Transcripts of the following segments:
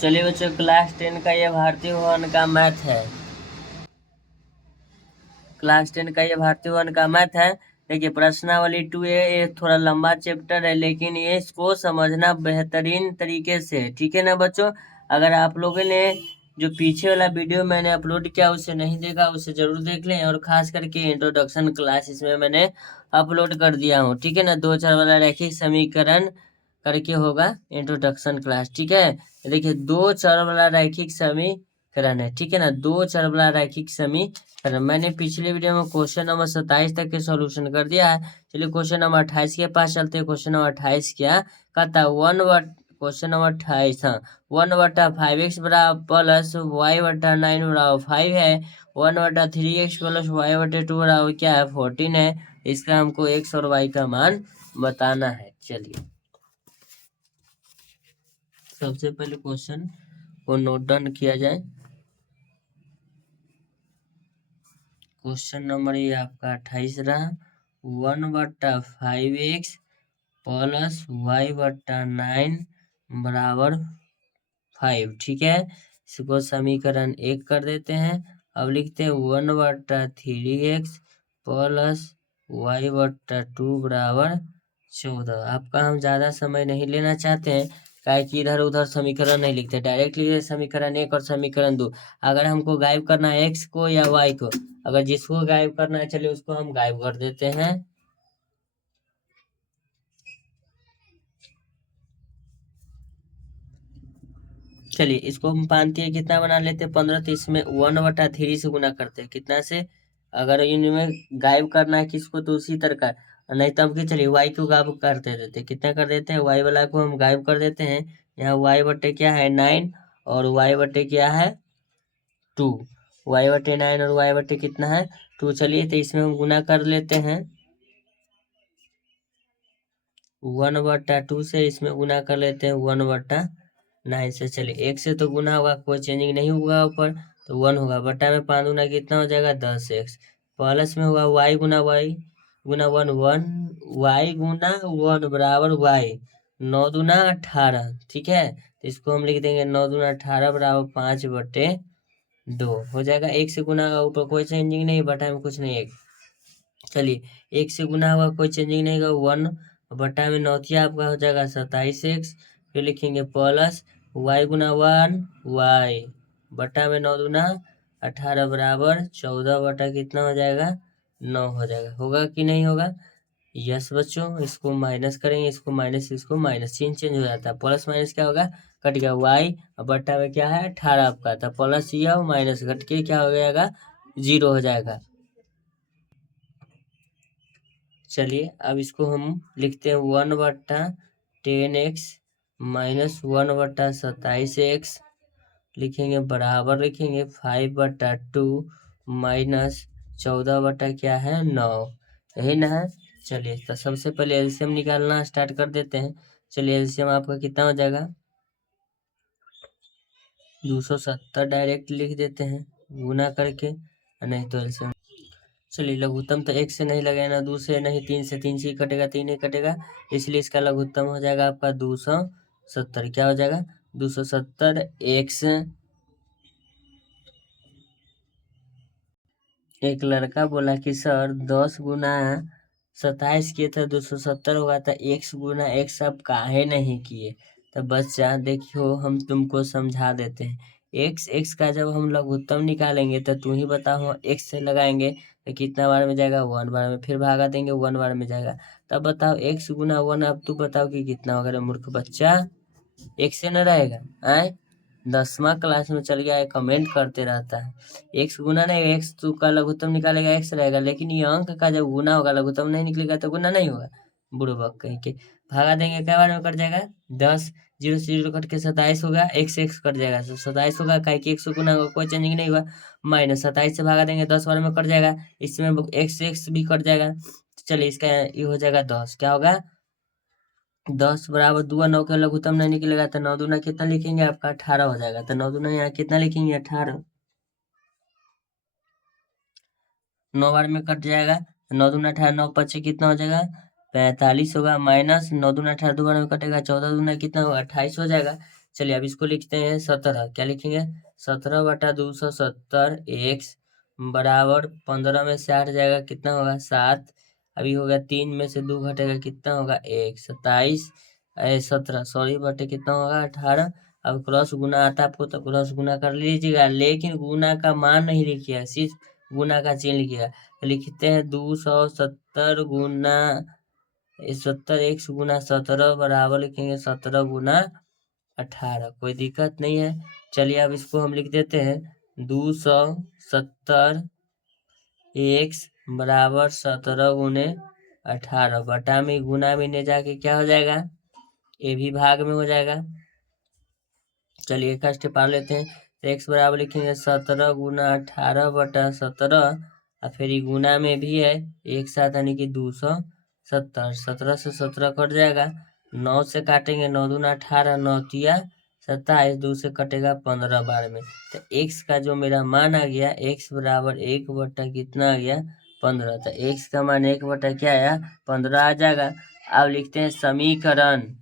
चलिए बच्चों, क्लास 10 का ये भारतीय भवन का मैथ है। क्लास 10 का ये भारतीय भवन का मैथ है। देखिए प्रश्नावली 2 है, ये थोड़ा लंबा चैप्टर है, लेकिन ये इसको समझना बेहतरीन तरीके से है। ठीक है ना बच्चों? अगर आप लोगों ने जो पीछे वाला वीडियो मैंने अपलोड किया उसे नहीं देखा, उसे जरूर देख लें। और खास करके इंट्रोडक्शन क्लास इसमें मैंने अपलोड कर दिया हूँ। ठीक है ना? 2 4 वाला रैखिक समीकरण करके होगा इंट्रोडक्शन क्लास। ठीक है? देखिए 2 4 वाला रैखिक समीकरण है। ठीक है ना? 2 4 वाला रैखिक समीकरण मैंने पिछले वीडियो में क्वेश्चन नंबर 27 तक के सॉल्यूशन कर दिया है। चलिए क्वेश्चन नंबर 28 के पास चलते हैं। क्वेश्चन नंबर 28 क्या कहता है? क्वेश्चन नंबर 28, हाँ, 1/5x बराबर प्लस वाई बटा 9 बराबर 5 है। 1/3x प्लस वाई बटे 2 बराबर क्या है? 14 है। इसका हमको x और y का मान बताना है। चलिए सबसे पहले क्वेश्चन को नोट डाउन किया जाए। क्वेश्चन नंबर ये आपका 28 रहा। 1/5x प्लस वाई बटा 9 बराबर 5। ठीक है, इसको समीकरण 1 कर देते हैं। अब लिखते हैं 1/3x प्लस वाई बटा 2 बराबर 14। आपका हम ज़्यादा समय नहीं लेना चाहते हैं, काहे कि इधर उधर समीकरण नहीं लिखते, डायरेक्ट लिखते समीकरण 1 और समीकरण 2। अगर हमको गायब करना है x को या y को, अगर जिसको गायब करना है चलिए उसको हम गायब कर देते हैं। चलिए इसको हम पानती है कितना बना लेते हैं 15, तो इसमें 1/3 से गुना करते हैं। कितना से? अगर इनमें गायब करना है किसको तो उसी तरह का, नहीं तब कि चलिए y को गायब करते देते, कितना कर देते हैं? y वाला को हम गायब कर देते हैं। यहाँ y बटे क्या है? 9 और y बटे क्या है? 2। y बटे 9 और y बटे कितना है? 2। चलिए तो इसमें हम गुना कर लेते हैं। 1/2 से इसमें गुना कर लेते हैं 1/9 से। चलिए एक से तो गुना होगा, कोई चेंजिंग नहीं हुआ ऊपर, तो 1 होगा। बटा में 5 गुना कितना हो जाएगा? 10x। प्लस में होगा y गुना 1 y गुना 1 बराबर y। 9 दूना 18। ठीक है, तो इसको हम लिख देंगे 9 दूना 18 बराबर 5/2 हो जाएगा। एक से गुना होगा, ऊपर कोई चेंजिंग नहीं, बटा में कुछ नहीं, एक। चलिए एक से गुना होगा, कोई चेंजिंग नहीं होगा, 1 बटा में नौतिया आपका हो जाएगा 27x। फिर लिखेंगे प्लस y गुना 1 y बटा में 9 दूना 18 बराबर 14 बटा कितना हो जाएगा? 9 हो जाएगा। होगा कि नहीं होगा? यस बच्चों, इसको माइनस करेंगे, इसको माइनस, इसको माइनस, चेंज हो जाता है। प्लस माइनस क्या होगा? कट गया y और बटा में क्या है? 18 आपका था, प्लस ये और माइनस कट के क्या हो जाएगा? 0 हो जाएगा। चलिए अब इसको हम लिखते हैं 1/10x माइनस 1/27x लिखेंगे, बराबर लिखेंगे 5/2 माइनस 14 बटा क्या है? 9। यही ना है? चलिए तो सबसे पहले एलसीएम निकालना स्टार्ट कर देते हैं। चलिए एलसीएम आपका कितना हो जाएगा? 270 डायरेक्ट लिख देते हैं गुना करके, नहीं तो एलसीएम। चलिए लघुत्तम तो 1 से नहीं लगाए ना, 2 से नहीं, 3 से, 3 से ही कटेगा, 3 ही कटेगा, इसलिए इसका लघुत्तम हो जाएगा आपका 270। क्या हो जाएगा? 270 x। एक लड़का बोला कि सर 10 गुना 27 किए थे 270 होगा, था x गुना x अब काहे नहीं किए? तो बच्चा देखियो, हम तुमको समझा देते हैं। x का जब हम लघुत्तम निकालेंगे तो तू ही बताओ, x से लगाएंगे तो कितना बार में जाएगा? 1 बार में, फिर भागा देंगे 1 बार में जाएगा। तब बताओ x गुना 1, अब तू बताओ कि कितना होगा? रे मूर्ख बच्चा, x से न रहेगा? आए 10वां क्लास में चल गया है, कमेंट करते रहता है। x गुना नहीं, x तू का लघुत्तम निकालेगा x रहेगा, लेकिन ये अंक का जब गुना होगा लघुत्तम नहीं निकलेगा तो गुना नहीं होगा। बुड़बक कहीं के। भागा देंगे, क्या बार में कट जाएगा? 10, 0 से 0 कट के 27 होगा, x कट जाएगा तो 27 होगा, काहे कि 1 से गुना होगा, कोई चेंजिंग नहीं हुआ। माइनस 27 से भागा देंगे 10 बार में कट जाएगा, इसमें x भी कट जाएगा। चलिए इसका ये हो जाएगा 10। क्या होगा? 10 बराबर 2 और 9 के लघुत्तम नहीं निकलेगा तो 9 दूना कितना लिखेंगे? आपका 18 हो जाएगा। तो 9 दूना यहाँ कितना लिखेंगे? 18। 9 बार में कट जाएगा, 9 दूना 18, 9 पच्चीस कितना हो जाएगा? 45 होगा, माइनस 9 दूना 18 दो बार में कटेगा, 14 दूना कितना होगा? 28 हो जाएगा। चलिए अब इसको लिखते हैं 17। क्या लिखेंगे? 17/270 एक्स बराबर 15 में से 8 जाएगा, कितना होगा? 7। अभी हो गया 3 में से 2 घटेगा, कितना होगा? 1। 27 17 सॉरी बटे कितना होगा? 18। अब क्रॉस गुना आता है आपको तो क्रॉस गुना कर लीजिएगा, लेकिन गुना का मान नहीं लिखिएगा, सिर्फ गुना का चिन्ह लिखिएगा। तो लिखते हैं 270 गुना 70 एक्स गुना 17 बराबर लिखेंगे 17 गुना 18। कोई दिक्कत नहीं है। चलिए अब इसको हम लिख देते हैं 270 एक्स बराबर 17 गुने 18 बटा में गुना में ले जाके क्या हो जाएगा? ये भी भाग में हो जाएगा। चलिए एक स्टेप और लेते हैं। तो एक्स बराबर लिखेंगे 17 गुना 18 बटा 17 और फिर ये गुना में भी है एक साथ, यानी कि 270। 17 से 17 कट जाएगा, 9 से काटेंगे, 9 दूना 18, 9 तिया 27, 2 से कटेगा 15 बार में। तो एक्स का जो मेरा मान आ गया, एक्स बराबर 1 बटा कितना आ गया? 15। तो एक्स का मान 1 बटा क्या आया? 15 आ जाएगा। अब लिखते हैं समीकरण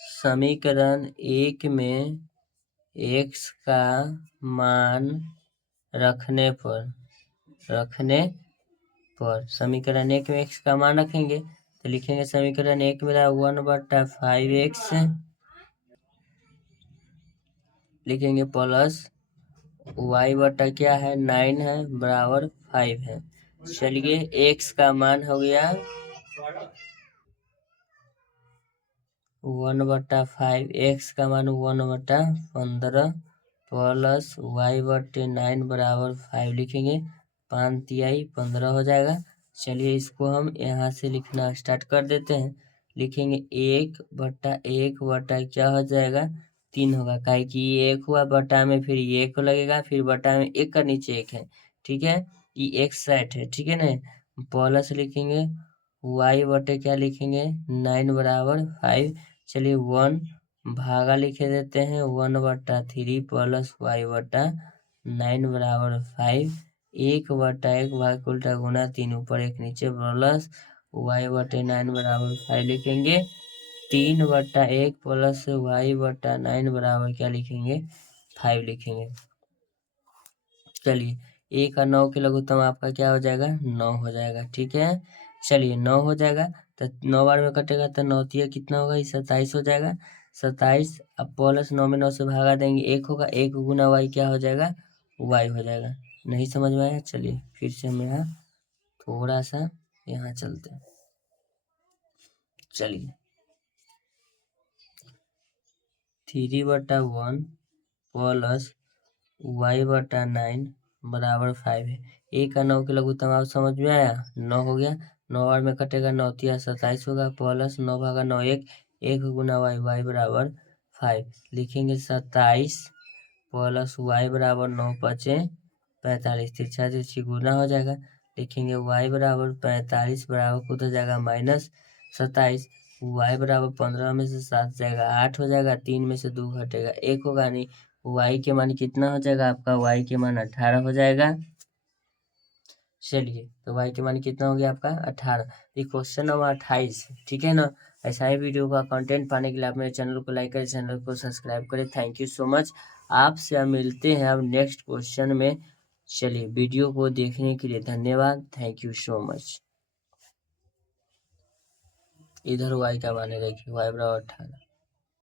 समीकरण 1 में एक्स का मान रखने पर समीकरण 1 में एक्स का मान रखेंगे तो लिखेंगे समीकरण 1 मेरा 1/5x लिखेंगे प्लस y बटा क्या है? 9 है बराबर 5 है। चलिए x का मान हो गया 1/5, x का मान 1/15 प्लस y बटे 9 बराबर 5 लिखेंगे। 5 तिहाई 15 हो जाएगा। चलिए इसको हम यहाँ से लिखना स्टार्ट कर देते हैं। लिखेंगे 1/1 बटा क्या हो जाएगा? 3 होगा, काहे कि ये 1 हुआ, बटा में फिर ये 1 लगेगा, फिर बटा में 1 का नीचे 1 है, ठीक है, ये एक सेट है, ठीक है ना। प्लस लिखेंगे y बटे क्या लिखेंगे? 9 बराबर 5। चलिए 1 भागा लिखे देते हैं, 1/3 प्लस y बटा 9 बराबर 5। 1/1 भाग के उल्टा गुना, 3 ऊपर 1 नीचे प्लस y बटे 9 बराबर 5 लिखेंगे। 3/1 प्लस y बटा 9 बराबर क्या लिखेंगे? 5 लिखेंगे। चलिए 1 और 9 के लघुत्तम आपका क्या हो जाएगा? 9 हो जाएगा, ठीक है। चलिए 9 हो जाएगा तो 9 बार में कटेगा तो 9 तिया कितना होगा? 27 हो जाएगा। 27 अब प्लस 9 में 9 से भागा देंगे, 1 होगा, 1 गुना y क्या हो जाएगा? y हो जाएगा। नहीं समझ में आया? चलिए फिर से हम यहाँ थोड़ा सा यहाँ चलते हैं। चलिए 3/1 प्लस y बटा 9 बराबर 5 है। 1 और 9 के लघुत्तम आप समझ में आया? 9 हो गया, 9 बार में कटेगा, 9 तिया 27 होगा, प्लस 9 भागा 9 1 गुना y बराबर 5 लिखेंगे। 27 प्लस y बराबर 9 5 45, तिरछा तिरछी गुना हो जाएगा। लिखेंगे y बराबर 45 बराबर कूद हो जाएगा -27, y बराबर 15 में से 7 जाएगा 8 हो जाएगा, 3 में से 2 घटेगा 1 होगा, नहीं y के मान कितना हो जाएगा आपका? y के मान 18 हो जाएगा। चलिए तो y के मान कितना हो गया आपका? 18। ये क्वेश्चन नंबर 28, ठीक है ना। ऐसा ही वीडियो का कंटेंट पाने के लिए आप मेरे चैनल को लाइक करें, चैनल को सब्सक्राइब करें। Thank you so much. आपसे हम मिलते हैं अब नेक्स्ट क्वेश्चन में। चलिए वीडियो को देखने के लिए धन्यवाद। Thank you so much. इधर y का मान है, देखिए y बराबर 18।